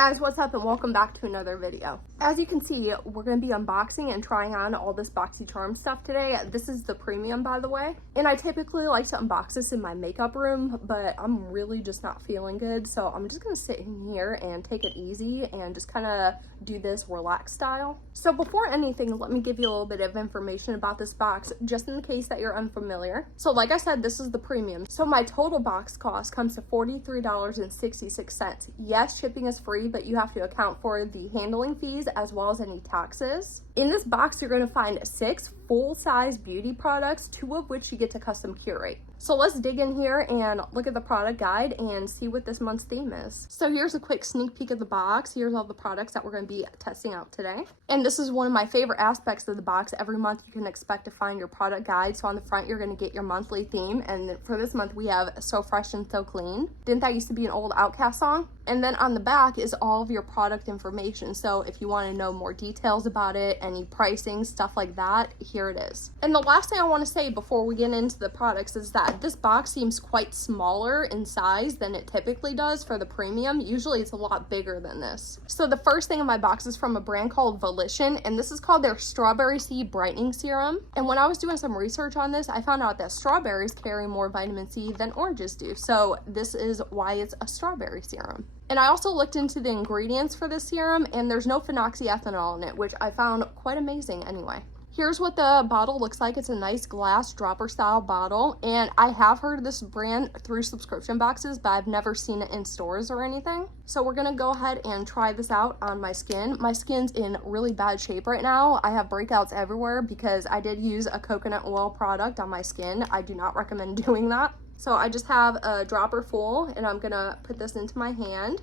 guys, what's up and welcome back to another video. As you can see, we're going to be unboxing and trying on all this BoxyCharm stuff today. This is the premium, by the way. And I typically like to unbox this in my makeup room, but I'm really just not feeling good. So I'm just going to sit in here and take it easy and just kind of do this relaxed style. So before anything, let me give you a little bit of information about this box, just in case that you're unfamiliar. So like I said, this is the premium. So my total box cost comes to $43.66. Yes, shipping is free, but you have to account for the handling fees as well as any taxes. In this box, you're going to find 6 full-size beauty products, 2 of which you get to custom curate. So let's dig in here and look at the product guide and see what this month's theme is. So here's a quick sneak peek of the box. Here's all the products that we're going to be testing out today. And this is one of my favorite aspects of the box. Every month you can expect to find your product guide. So on the front, you're going to get your monthly theme. And for this month, we have So Fresh and So Clean. Didn't that used to be an old Outkast song? And then on the back is all of your product information. So if you want to know more details about it, any pricing, stuff like that, here it is. And the last thing I want to say before we get into the products is that this box seems quite smaller in size than it typically does for the premium. Usually it's a lot bigger than this. So the first thing in my box is from a brand called Volition, and this is called their Strawberry Seed Brightening Serum. And when I was doing some research on this, I found out that strawberries carry more vitamin C than oranges do. So this is why it's a strawberry serum. And I also looked into the ingredients for this serum, and there's no phenoxyethanol in it, which I found quite amazing anyway. Here's what the bottle looks like. It's a nice glass dropper style bottle, and I have heard of this brand through subscription boxes, but I've never seen it in stores or anything. So we're gonna go ahead and try this out on my skin. My skin's in really bad shape right now. I have breakouts everywhere because I did use a coconut oil product on my skin. I do not recommend doing that. So I just have a dropper full, and I'm gonna put this into my hand.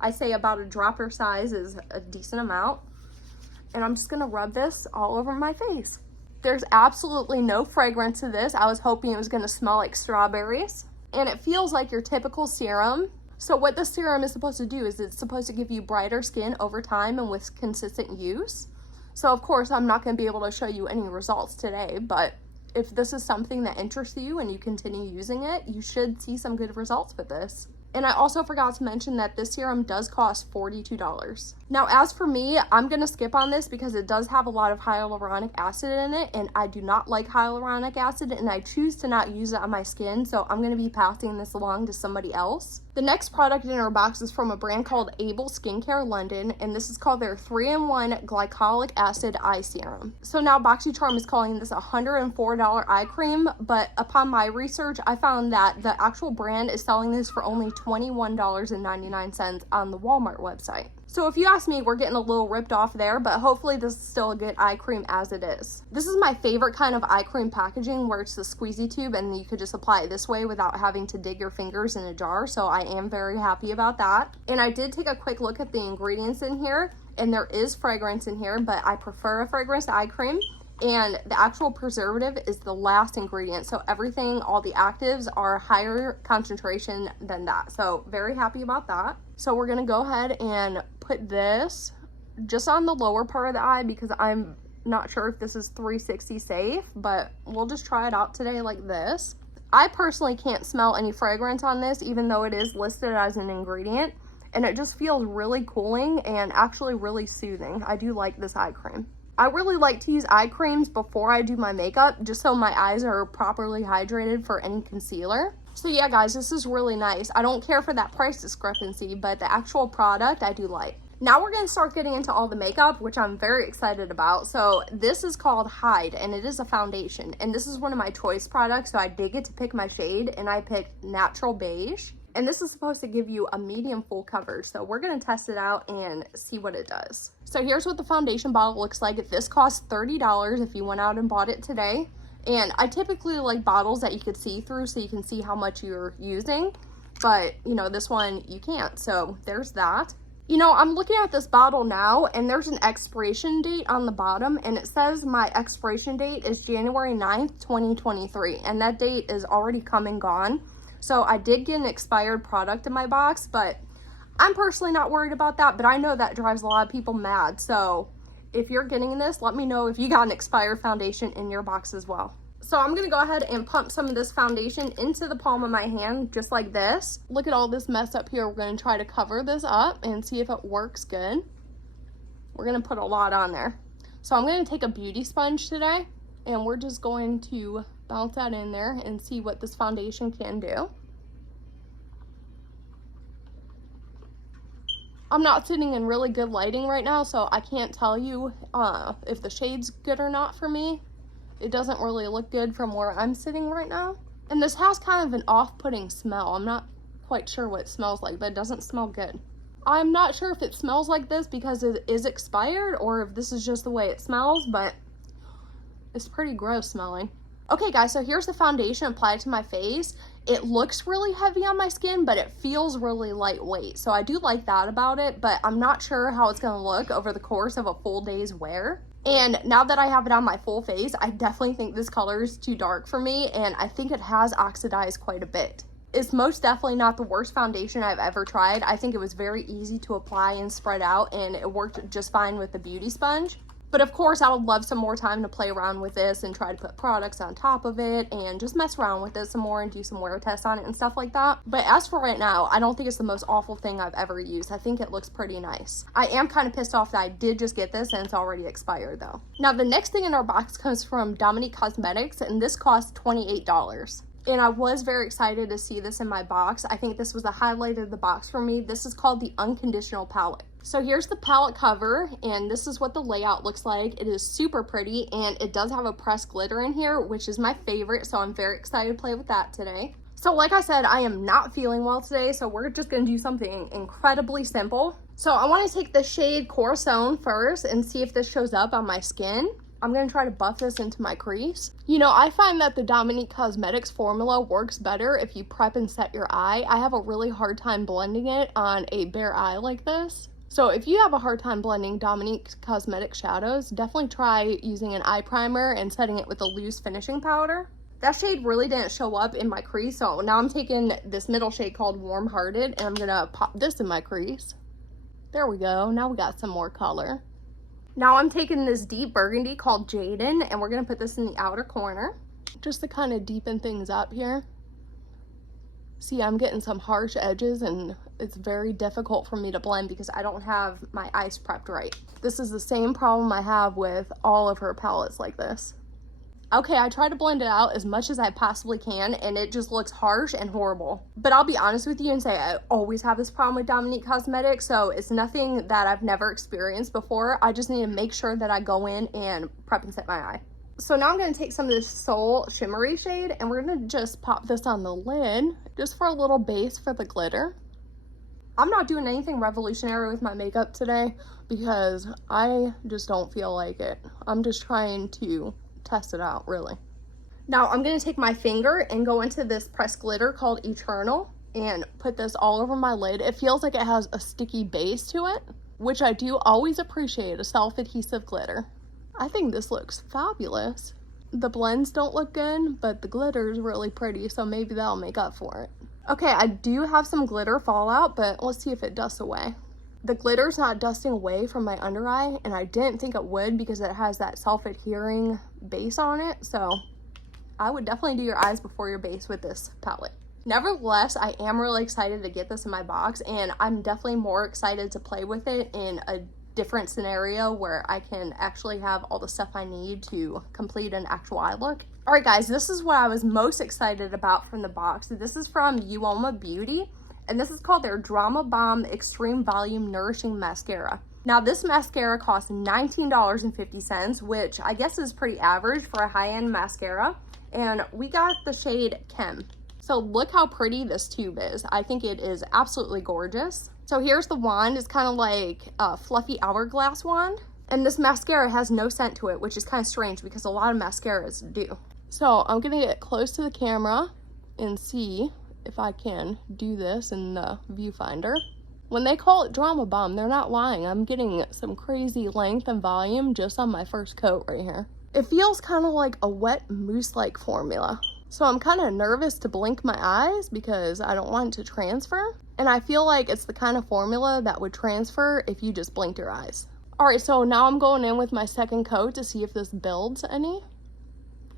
I say about a dropper size is a decent amount. And I'm just gonna rub this all over my face. There's absolutely no fragrance to this. I was hoping it was gonna smell like strawberries. And it feels like your typical serum. So what this serum is supposed to do is it's supposed to give you brighter skin over time and with consistent use. So of course, I'm not gonna be able to show you any results today, but if this is something that interests you and you continue using it, you should see some good results with this. And I also forgot to mention that this serum does cost $42. Now, as for me, I'm going to skip on this because it does have a lot of hyaluronic acid in it, and I do not like hyaluronic acid, and I choose to not use it on my skin, so I'm going to be passing this along to somebody else. The next product in our box is from a brand called Able Skincare London, and this is called their 3-in-1 Glycolic Acid Eye Serum. So now BoxyCharm is calling this a $104 eye cream, but upon my research, I found that the actual brand is selling this for only $21.99 on the Walmart website. So if you ask me, we're getting a little ripped off there, but hopefully this is still a good eye cream as it is. This is my favorite kind of eye cream packaging, where it's the squeezy tube and you could just apply it this way without having to dig your fingers in a jar. So I am very happy about that. And I did take a quick look at the ingredients in here, and there is fragrance in here, but I prefer a fragrance eye cream. And the actual preservative is the last ingredient. So everything, all the actives are higher concentration than that. So very happy about that. So we're gonna go ahead and put this just on the lower part of the eye because I'm not sure if this is 360 safe, but we'll just try it out today like this. I personally can't smell any fragrance on this, even though it is listed as an ingredient. And it just feels really cooling and actually really soothing. I do like this eye cream. I really like to use eye creams before I do my makeup, just so my eyes are properly hydrated for any concealer. So yeah, guys, this is really nice. I don't care for that price discrepancy, but the actual product I do like. Now we're going to start getting into all the makeup, which I'm very excited about. So this is called Hide, and it is a foundation. And this is one of my choice products, so I did get to pick my shade, and I picked Natural Beige. And this is supposed to give you a medium full coverage. So we're gonna test it out and see what it does. So here's what the foundation bottle looks like. This costs $30 if you went out and bought it today. And I typically like bottles that you could see through so you can see how much you're using. But you know, this one you can't, so there's that. You know, I'm looking at this bottle now, and there's an expiration date on the bottom, and it says my expiration date is January 9th, 2023, and that date is already come and gone. So I did get an expired product in my box, but I'm personally not worried about that, but I know that drives a lot of people mad. So if you're getting this, let me know if you got an expired foundation in your box as well. So I'm gonna go ahead and pump some of this foundation into the palm of my hand, just like this. Look at all this mess up here. We're gonna try to cover this up and see if it works good. We're gonna put a lot on there. So I'm gonna take a beauty sponge today, and we're just going to bounce that in there and see what this foundation can do. I'm not sitting in really good lighting right now, so I can't tell you if the shade's good or not for me. It doesn't really look good from where I'm sitting right now. And this has kind of an off-putting smell. I'm not quite sure what it smells like, but it doesn't smell good. I'm not sure if it smells like this because it is expired or if this is just the way it smells, but it's pretty gross smelling. Okay guys, so here's the foundation applied to my face. It looks really heavy on my skin, but it feels really lightweight. So I do like that about it, but I'm not sure how it's gonna look over the course of a full day's wear. And now that I have it on my full face, I definitely think this color is too dark for me, and I think it has oxidized quite a bit. It's most definitely not the worst foundation I've ever tried. I think it was very easy to apply and spread out, and it worked just fine with the beauty sponge. But of course, I would love some more time to play around with this and try to put products on top of it and just mess around with it some more and do some wear tests on it and stuff like that. But as for right now, I don't think it's the most awful thing I've ever used. I think it looks pretty nice. I am kind of pissed off that I did just get this and it's already expired though. Now, the next thing in our box comes from Dominique Cosmetics, and this costs $28. And I was very excited to see this in my box. I think this was the highlight of the box for me. This is called the Unconditional Palette. So here's the palette cover, and this is what the layout looks like. It is super pretty, and it does have a pressed glitter in here, which is my favorite, so I'm very excited to play with that today. So like I said, I am not feeling well today, so we're just gonna do something incredibly simple. So I wanna take the shade Corazon first and see if this shows up on my skin. I'm gonna try to buff this into my crease. You know, I find that the Dominique Cosmetics formula works better if you prep and set your eye. I have a really hard time blending it on a bare eye like this. So if you have a hard time blending Dominique Cosmetics shadows, definitely try using an eye primer and setting it with a loose finishing powder. That shade really didn't show up in my crease, so now I'm taking this middle shade called Warm Hearted, and I'm gonna pop this in my crease. There we go, now we got some more color. Now I'm taking this deep burgundy called Jaden, and we're gonna put this in the outer corner, just to kind of deepen things up here. See, I'm getting some harsh edges, and it's very difficult for me to blend because I don't have my eyes prepped right. This is the same problem I have with all of her palettes like this. Okay, I try to blend it out as much as I possibly can, and it just looks harsh and horrible. But I'll be honest with you and say I always have this problem with Dominique Cosmetics, so it's nothing that I've never experienced before. I just need to make sure that I go in and prep and set my eye. So now I'm going to take some of this Soul Shimmery shade, and we're going to just pop this on the lid just for a little base for the glitter. I'm not doing anything revolutionary with my makeup today because I just don't feel like it. I'm just trying to test it out, really. Now I'm going to take my finger and go into this pressed glitter called Eternal and put this all over my lid. It feels like it has a sticky base to it, which I do always appreciate, a self-adhesive glitter. I think this looks fabulous. The blends don't look good, but the glitter is really pretty, so maybe that'll make up for it. Okay, I do have some glitter fallout, but let's see if it dusts away. The glitter's not dusting away from my under eye, and I didn't think it would because it has that self-adhering base on it, so I would definitely do your eyes before your base with this palette. Nevertheless, I am really excited to get this in my box, and I'm definitely more excited to play with it in a different scenario where I can actually have all the stuff I need to complete an actual eye look. All right, guys, this is what I was most excited about from the box. This is from Uoma Beauty, and this is called their Drama Bomb Extreme Volume Nourishing Mascara. Now, this mascara costs $19.50, which I guess is pretty average for a high-end mascara, and we got the shade Chem. So look how pretty this tube is. I think it is absolutely gorgeous. So here's the wand. It's kind of like a fluffy hourglass wand. And this mascara has no scent to it, which is kind of strange because a lot of mascaras do. So I'm gonna get close to the camera and see if I can do this in the viewfinder. When they call it Drama Bomb, they're not lying. I'm getting some crazy length and volume just on my first coat right here. It feels kind of like a wet mousse-like formula. So I'm kind of nervous to blink my eyes because I don't want it to transfer. And I feel like it's the kind of formula that would transfer if you just blinked your eyes. All right, so now I'm going in with my second coat to see if this builds any.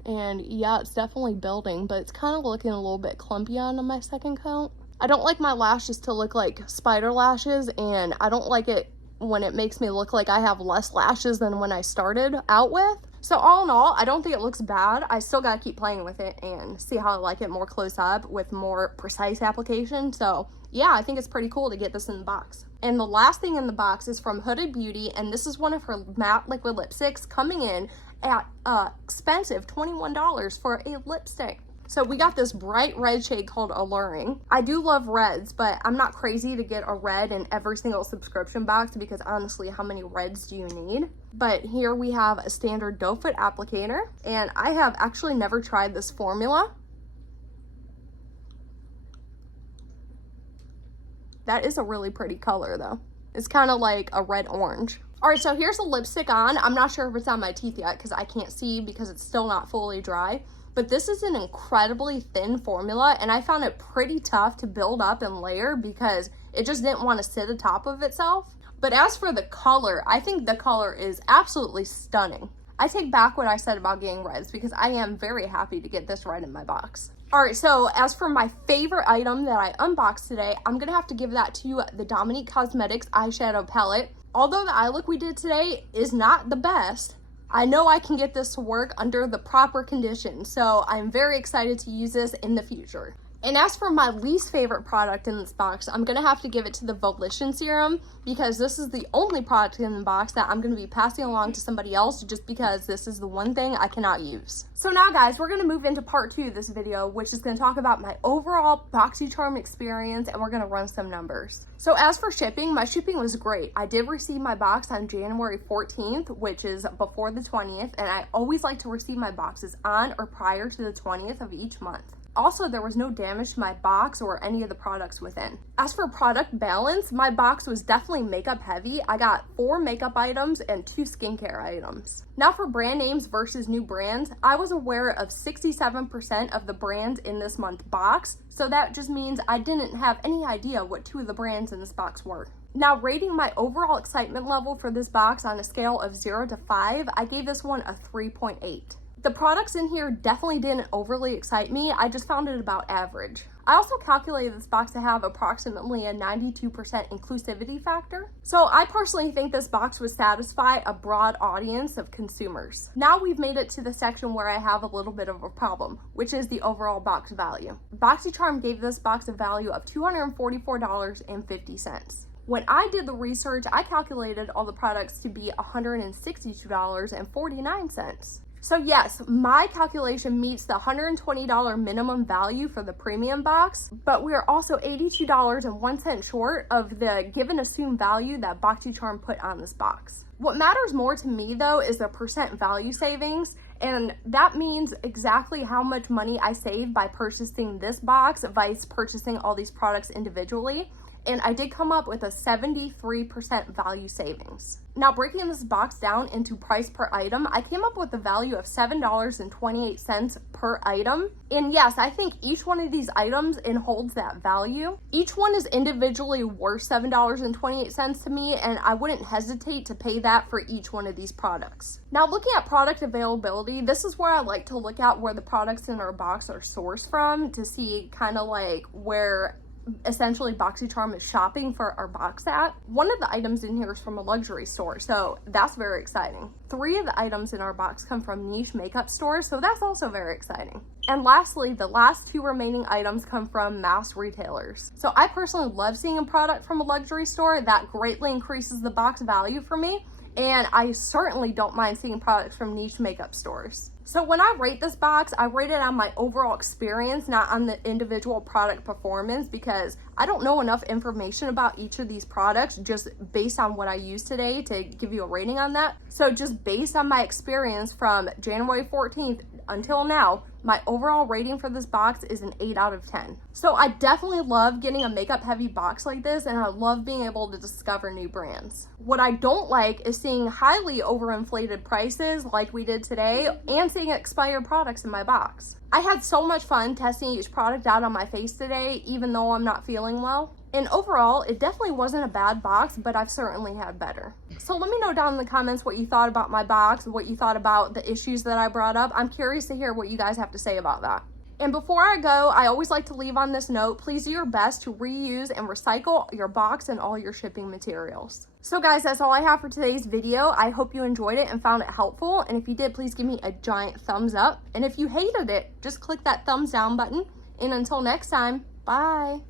And yeah, it's definitely building, but it's kind of looking a little bit clumpy on my second coat. I don't like my lashes to look like spider lashes, and I don't like it when it makes me look like I have less lashes than when I started out with. So all in all, I don't think it looks bad. I still gotta keep playing with it and see how I like it more close up with more precise application. So yeah, I think it's pretty cool to get this in the box. And the last thing in the box is from Uoma Beauty, and this is one of her matte liquid lipsticks, coming in at expensive $21 for a lipstick. So we got this bright red shade called Alluring. I do love reds, but I'm not crazy to get a red in every single subscription box because honestly, how many reds do you need? But here we have a standard doe foot applicator, and I have actually never tried this formula. That is a really pretty color though. It's kind of like a red orange. All right, so here's the lipstick on. I'm not sure if it's on my teeth yet because I can't see because it's still not fully dry. But this is an incredibly thin formula, and I found it pretty tough to build up and layer because it just didn't want to sit atop of itself. But as for the color, I think the color is absolutely stunning. I take back what I said about getting reds because I am very happy to get this red in my box. All right, so as for my favorite item that I unboxed today, I'm gonna have to give that to the Dominique Cosmetics eyeshadow palette. Although the eye look we did today is not the best, I know I can get this to work under the proper conditions, so I'm very excited to use this in the future. And as for my least favorite product in this box, I'm gonna have to give it to the Volition Serum because this is the only product in the box that I'm gonna be passing along to somebody else just because this is the one thing I cannot use. So now guys, we're gonna move into part 2 of this video, which is gonna talk about my overall BoxyCharm experience, and we're gonna run some numbers. So as for shipping, my shipping was great. I did receive my box on January 14th, which is before the 20th, and I always like to receive my boxes on or prior to the 20th of each month. Also, there was no damage to my box or any of the products within. As for product balance, my box was definitely makeup heavy. I got 4 makeup items and 2 skincare items. Now for brand names versus new brands, I was aware of 67% of the brands in this month's box, so that just means I didn't have any idea what 2 of the brands in this box were. Now, rating my overall excitement level for this box on a scale of 0 to 5, I gave this one a 3.8. The products in here definitely didn't overly excite me. I just found it about average. I also calculated this box to have approximately a 92% inclusivity factor. So I personally think this box would satisfy a broad audience of consumers. Now we've made it to the section where I have a little bit of a problem, which is the overall box value. BoxyCharm gave this box a value of $244.50. When I did the research, I calculated all the products to be $162.49. So yes, my calculation meets the $120 minimum value for the premium box, but we are also $82.01 short of the given assumed value that BoxyCharm put on this box. What matters more to me though is the percent value savings, and that means exactly how much money I save by purchasing this box versus purchasing all these products individually. And I did come up with a 73% value savings. Now, breaking this box down into price per item, I came up with a value of $7.28 per item. And yes, I think each one of these items holds that value. Each one is individually worth $7.28 to me, and I wouldn't hesitate to pay that for each one of these products. Now, looking at product availability, this is where I like to look at where the products in our box are sourced from to see kind of like where essentially BoxyCharm is shopping for our box at. One of the items in here is from a luxury store, so that's very exciting. 3 of the items in our box come from niche makeup stores, so that's also very exciting. And lastly, the last 2 remaining items come from mass retailers. So I personally love seeing a product from a luxury store. That greatly increases the box value for me, and I certainly don't mind seeing products from niche makeup stores. So when I rate this box, I rate it on my overall experience, not on the individual product performance, because I don't know enough information about each of these products just based on what I used today to give you a rating on that. So just based on my experience from January 14th until now, my overall rating for this box is an 8 out of 10. So I definitely love getting a makeup heavy box like this, and I love being able to discover new brands. What I don't like is seeing highly overinflated prices like we did today, and seeing expired products in my box. I had so much fun testing each product out on my face today, even though I'm not feeling well. And overall, it definitely wasn't a bad box, but I've certainly had better. So let me know down in the comments what you thought about my box, what you thought about the issues that I brought up. I'm curious to hear what you guys have to say about that. And before I go, I always like to leave on this note, please do your best to reuse and recycle your box and all your shipping materials. So guys, that's all I have for today's video. I hope you enjoyed it and found it helpful. And if you did, please give me a giant thumbs up. And if you hated it, just click that thumbs down button. And until next time, bye.